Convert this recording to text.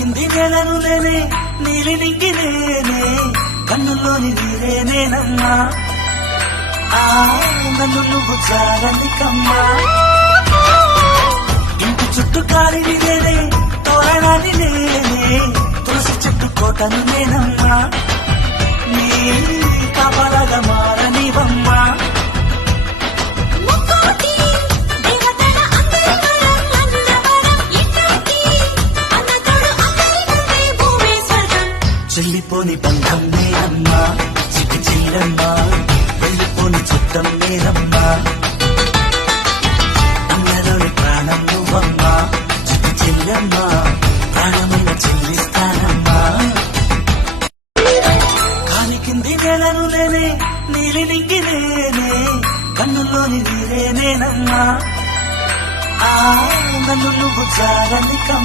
కింది నేలను నేనే నీలి నింగి నేనే కన్నుల్లోని నీరే నేనమ్మా నన్ను నువ్వు జారని కమ్మా ఇంటి చుట్టూ కాలిని నేనే తోరణాన్ని నేనే తులసి చెట్టు కోటను నేనమ్మా నీ కాపలాగా మారనివమ్మా చెల్లిపోని బంధం నేనమ్మా చిట్టి చెల్లమ్మా వెళ్ళిపోని చుట్టం నేనమ్మా అన్నలోని ప్రాణం నువ్వమ్మా చిట్టి చెల్లమ్మా ప్రాణమైన చెల్లిస్తానమ్మా కాలి కింది నేలను నేనే నీలి నింగి నేనే కన్నుల్లోని నీరే నేనమ్మా నన్ను నువ్వు జారని కమ్మా